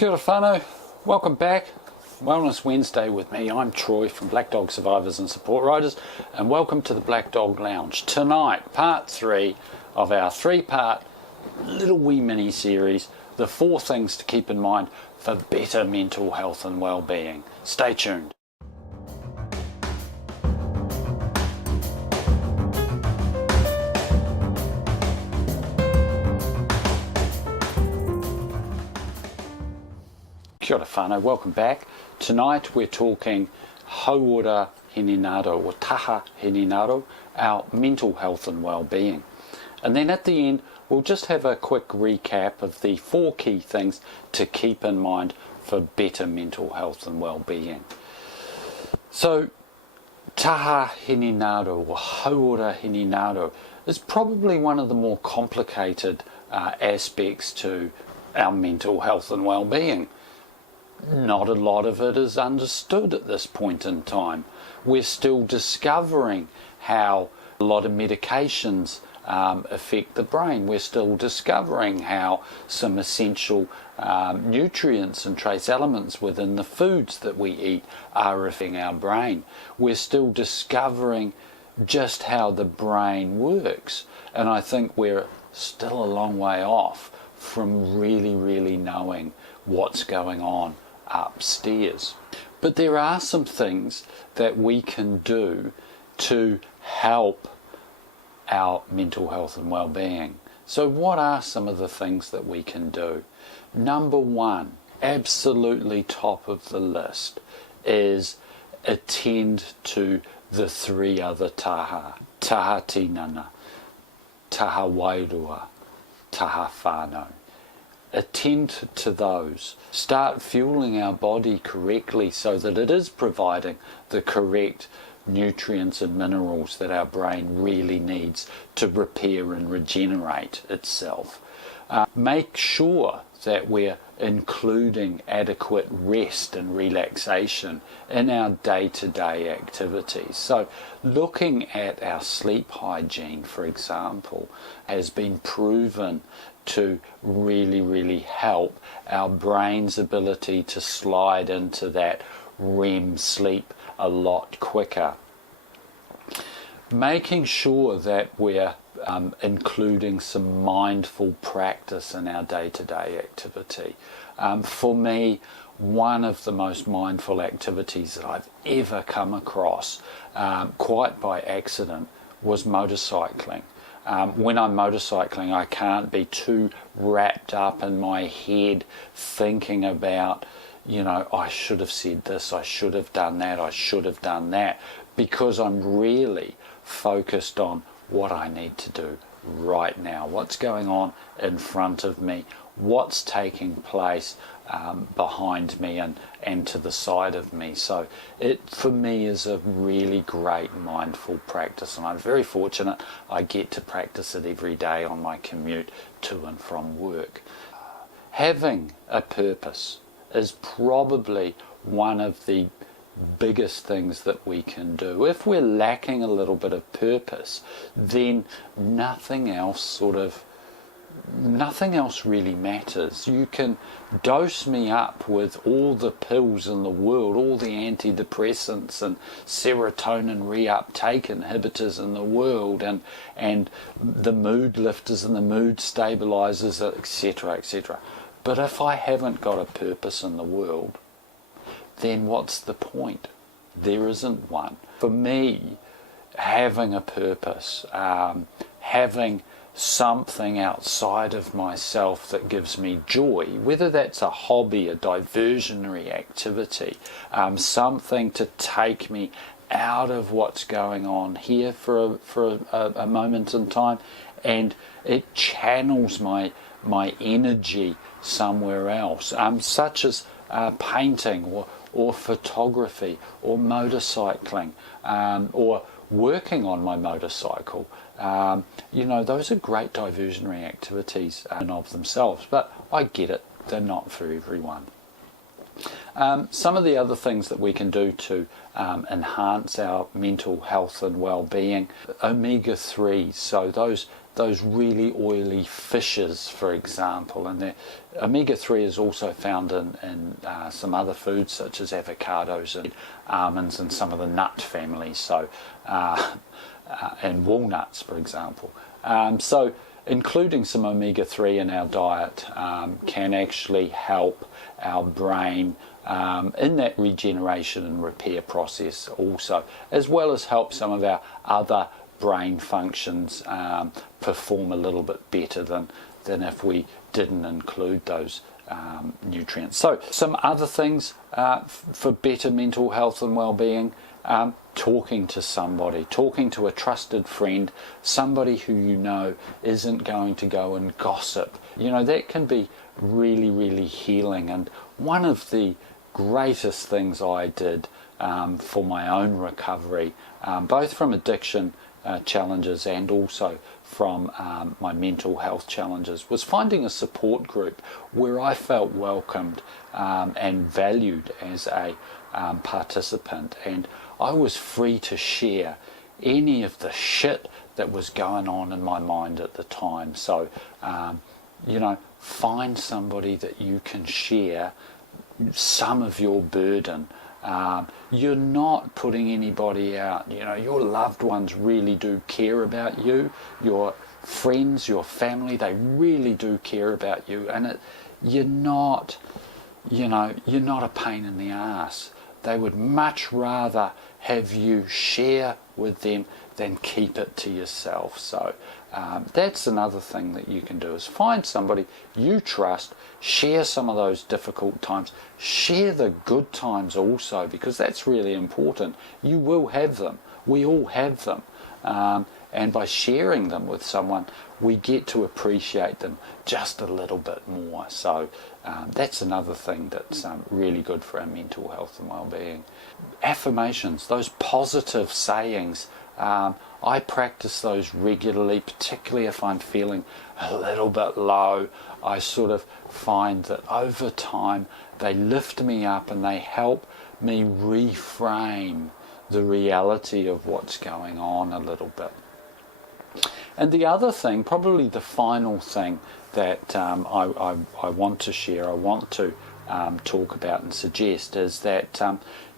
Kia ora whānau, welcome back. Wellness Wednesday with me. I'm Troy from Black Dog Survivors and Support Riders, and welcome to the Black Dog Lounge. Tonight, part 3 of our 3-part little wee mini series, the 4 things to keep in mind for better mental health and well-being. Stay tuned. Kia ora whānau, welcome back. Tonight we're talking Hauora Hinengaro, or taha Hinengaro, our mental health and well-being. And then at the end we'll just have a quick recap of the 4 key things to keep in mind for better mental health and well-being. So taha Hinengaro, or Hauora Hinengaro, is probably one of the more complicated aspects to our mental health and well-being. Not a lot of it is understood at this point in time. We're still discovering how a lot of medications affect the brain. We're still discovering how some essential nutrients and trace elements within the foods that we eat are affecting our brain. We're still discovering just how the brain works, and I think we're still a long way off from really knowing what's going on upstairs. But there are some things that we can do to help our mental health and well-being. So what are some of the things that we can do? Number 1, absolutely top of the list, is attend to the 3 other taha. Taha tinana, taha wairua, taha whānau. Attend to those. Start fueling our body correctly so that it is providing the correct nutrients and minerals that our brain really needs to repair and regenerate itself. Make sure that we're including adequate rest and relaxation in our day-to-day activities. So looking at our sleep hygiene, for example, has been proven to really help our brain's ability to slide into that REM sleep a lot quicker. Making sure that we're including some mindful practice in our day-to-day activity. For me, one of the most mindful activities that I've ever come across, quite by accident, was motorcycling. When I'm motorcycling, I can't be too wrapped up in my head thinking about, I should have said this, I should have done that, I should have done that, because I'm really focused on what I need to do right now, what's going on in front of me, what's taking place behind me and to the side of me. So it, for me, is a really great mindful practice, and I'm very fortunate I get to practice it every day on my commute to and from work. Having a purpose is probably one of the biggest things that we can do. If we're lacking a little bit of purpose, then nothing else really matters. You can dose me up with all the pills in the world, all the antidepressants and serotonin reuptake inhibitors in the world, and the mood lifters and the mood stabilizers, etc., etc. But if I haven't got a purpose in the world, then what's the point? There isn't one. For me, having a purpose, having something outside of myself that gives me joy, whether that's a hobby, a diversionary activity, something to take me out of what's going on here for a moment in time, and it channels my energy somewhere else, such as painting or photography or motorcycling or working on my motorcycle. Those are great diversionary activities in of themselves, but I get it, they're not for everyone. Some of the other things that we can do to enhance our mental health and well-being, omega-3s, so those those really oily fishes, for example. And omega-3 is also found in some other foods such as avocados and almonds and some of the nut families, so and walnuts, for example. So including some omega-3 in our diet can actually help our brain in that regeneration and repair process also, as well as help some of our other brain functions perform a little bit better than if we didn't include those nutrients. So some other things for better mental health and well-being: talking to somebody, talking to a trusted friend, somebody who you know isn't going to go and gossip. You know, that can be really, really healing. And one of the greatest things I did for my own recovery, both from addiction challenges and also from my mental health challenges, was finding a support group where I felt welcomed and valued as a participant, and I was free to share any of the shit that was going on in my mind at the time. So you know, find somebody that you can share some of your burden. You're not putting anybody out. You know, your loved ones really do care about you. Your friends, your family, they really do care about you. And you're not, you know, you're not a pain in the ass. They would much rather have you share with them than keep it to yourself. So that's another thing that you can do, is find somebody you trust, share some of those difficult times, share the good times also, because that's really important. You will have them. We all have them. And by sharing them with someone, we get to appreciate them just a little bit more. So that's another thing that's really good for our mental health and well-being. Affirmations, those positive sayings, I practice those regularly, particularly if I'm feeling a little bit low. I sort of find that over time they lift me up and they help me reframe the reality of what's going on a little bit. And the other thing, probably the final thing that I want to share, I want to talk about and suggest, is that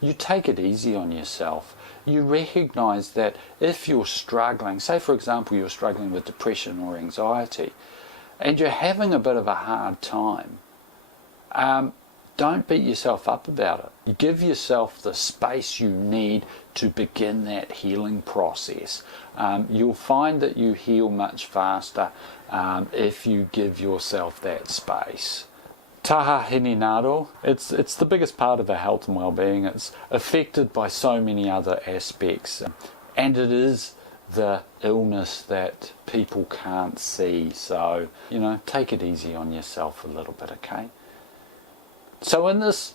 you take it easy on yourself. You recognize that if you're struggling, say for example you're struggling with depression or anxiety, and you're having a bit of a hard time, don't beat yourself up about it. Give yourself the space you need to begin that healing process. You'll find that you heal much faster if you give yourself that space. Taha Hinengaro, it's the biggest part of our health and well-being. It's affected by so many other aspects, and it is the illness that people can't see. So, you know, take it easy on yourself a little bit, okay? So in this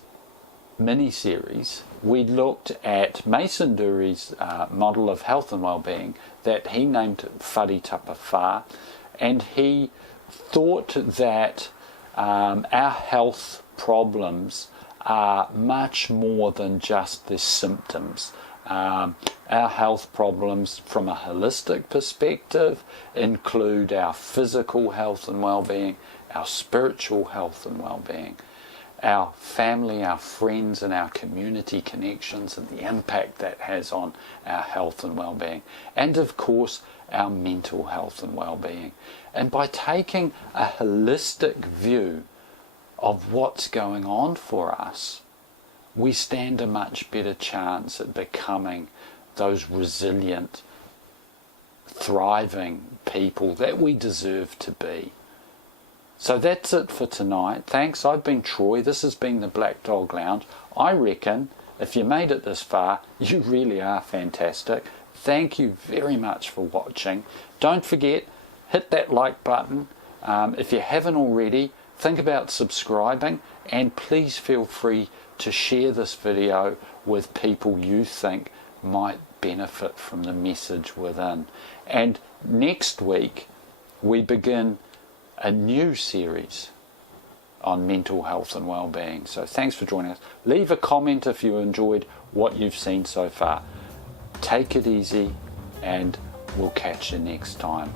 mini-series, we looked at Mason Dury's model of health and well-being that he named Whare Tapa Whā, and he thought that our health problems are much more than just the symptoms. Our health problems from a holistic perspective include our physical health and well-being, our spiritual health and well-being, our family, our friends and our community connections and the impact that has on our health and well-being, and of course our mental health and well-being. And by taking a holistic view of what's going on for us, we stand a much better chance at becoming those resilient, thriving people that we deserve to be. So that's it for tonight. Thanks. I've been Troy. This has been the Black Dog Lounge. I reckon if you made it this far, you really are fantastic. Thank you very much for watching. Don't forget, hit that like button. If you haven't already, think about subscribing, and please feel free to share this video with people you think might benefit from the message within. And next week we begin a new series on mental health and well-being. So thanks for joining us. Leave a comment if you enjoyed what you've seen so far. Take it easy, and we'll catch you next time.